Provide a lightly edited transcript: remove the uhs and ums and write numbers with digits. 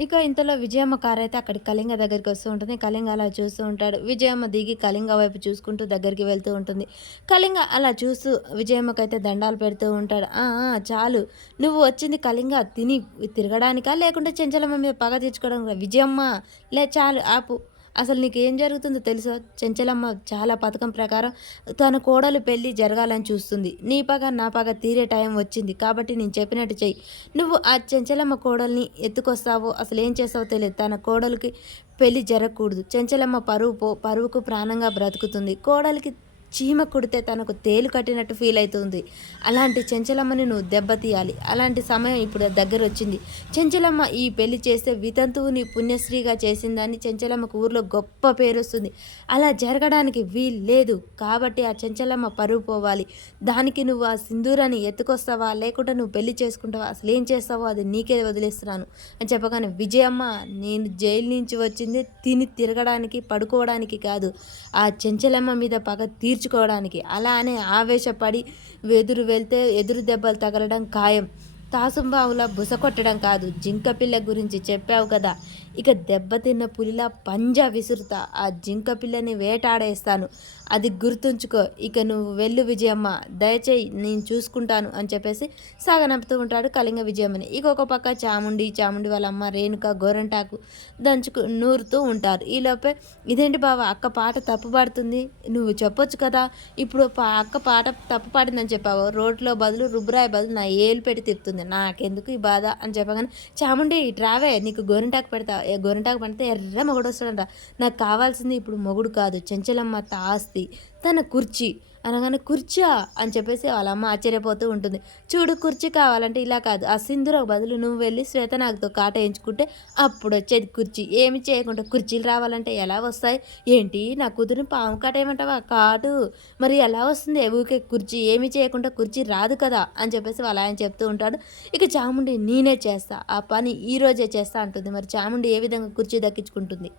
ఇక ఇంతలో విజయమ్మ కారైతే అక్కడికి కళింగ దగ్గరికి వస్తూ ఉంటుంది. కళింగ అలా చూస్తూ ఉంటాడు. విజయమ్మ దిగి కళింగ వైపు చూసుకుంటూ దగ్గరికి వెళ్తూ ఉంటుంది. కళింగ అలా చూస్తూ విజయమ్మకైతే దండాలు పెడుతూ ఉంటాడు. "ఆ! ఆ! చాలు. నువ్వు వచ్చింది కళింగ తిని తిరగడానికా? లేకుంటే చెంచలమ్మ మీద పగ తీర్చుకోవడానికా? విజయమ్మ లే చాలు ఆపు. అసలు నీకేం జరుగుతుందో తెలుసా? చెంచలమ్మ చాలా పథకం ప్రకారం తన కోడలు పెళ్లి జరగాలని చూస్తుంది. నీ పగ, నా పగ తీరే టైం వచ్చింది. కాబట్టి నేను చెప్పినట్టు చెయ్యి. నువ్వు ఆ చెంచలమ్మ కోడల్ని ఎత్తుకొస్తావో అసలేం చేస్తావో తెలియదు. తన కోడలికి పెళ్లి జరగకూడదు. చెంచలమ్మ పరువుకు ప్రాణంగా బ్రతుకుతుంది. కోడలికి చీమ కుడితే తనకు తేలు కట్టినట్టు ఫీల్ అవుతుంది. అలాంటి చెంచలమ్మని నువ్వు దెబ్బతీయాలి. అలాంటి సమయం ఇప్పుడు దగ్గరొచ్చింది. చెంచలమ్మ ఈ పెళ్లి చేస్తే వితంతువుని పుణ్యశ్రీగా చేసిందని చెంచలమ్మకు ఊర్లో గొప్ప పేరొస్తుంది. అలా జరగడానికి వీల్లేదు. కాబట్టి ఆ చెంచలమ్మ పరువు పోవాలి. దానికి నువ్వు ఆ సింధూరాన్ని ఎత్తుకొస్తావా? లేకుంటే నువ్వు పెళ్లి చేసుకుంటావా? అసలేం చేస్తావో అది నీకే వదిలేస్తున్నాను అని చెప్పగానే, విజయమ్మ నేను జైలు నుంచి వచ్చింది తిని తిరగడానికి, పడుకోవడానికి కాదు. ఆ చెంచలమ్మ మీద పగ తీర్చుకోవడానికి. అలా అని ఆవేశపడి ఎదురు దెబ్బలు తగలడం ఖాయం. తాసుంబావులా బుసకొట్టడం కాదు. జింక పిల్ల గురించి చెప్పావు కదా, ఇక దెబ్బతిన్న పులిలా పంజా విసురుతా. ఆ జింక పిల్లని వేటాడేస్తాను. అది గుర్తుంచుకో. ఇక నువ్వు వెళ్ళు విజయమ్మ. దయచేయి నేను చూసుకుంటాను అని చెప్పేసి సాగనంపుతూ ఉంటాడు కళింగ విజయమ్మని. ఒక పక్క చాముండి వాళ్ళ అమ్మ రేణుక గోరంటాకు నూరుతూ ఉంటారు. ఈలోపే ఇదేంటి బావ అక్క పాట తప్పు పాడుతుంది, నువ్వు చెప్పొచ్చు కదా. ఇప్పుడు అక్క పాట తప్పు పాడిందని చెప్పావు. రోడ్లో బదులు రుబ్బురాయి బదులు నా ఏలు పెట్టి తిప్పుతుంది. నాకెందుకు ఈ బాధ అని చెప్పగానే, చాముండి ఇట్రావే నీకు గోరింటాకు పెడతా. గోరింటాకు పెడితే ఎర్ర మొగుడు వస్తాడంట. నాకు కావాల్సింది ఇప్పుడు మొగుడు కాదు, చెంచలమ్మ ఆస్తి, తన కుర్చీ అనగానే, కుర్చా అని చెప్పేసి వాళ్ళ అమ్మ ఆశ్చర్యపోతూ ఉంటుంది. చూడు కుర్చీ కావాలంటే ఇలా కాదు, ఆ సింధూరకు బదులు నువ్వు వెళ్ళి శ్వేతనాగతో కాట వేయించుకుంటే అప్పుడు వచ్చేది కుర్చీ. ఏమి చేయకుండా కుర్చీలు రావాలంటే ఎలా వస్తాయి? ఏంటి నా కూతురిని పాము కాట ఏమంటావా? కాటు మరి ఎలా వస్తుంది? ఊరికే కుర్చీ ఏమి చేయకుండా కుర్చీ రాదు కదా అని చెప్పేసి వాళ్ళ ఆయన చెప్తూ ఉంటాడు. ఇక చాముండి నేనే చేస్తా, ఆ పని ఈరోజే చేస్తా అంటుంది. మరి చాముండి ఏ విధంగా కుర్చీ దక్కించుకుంటుంది?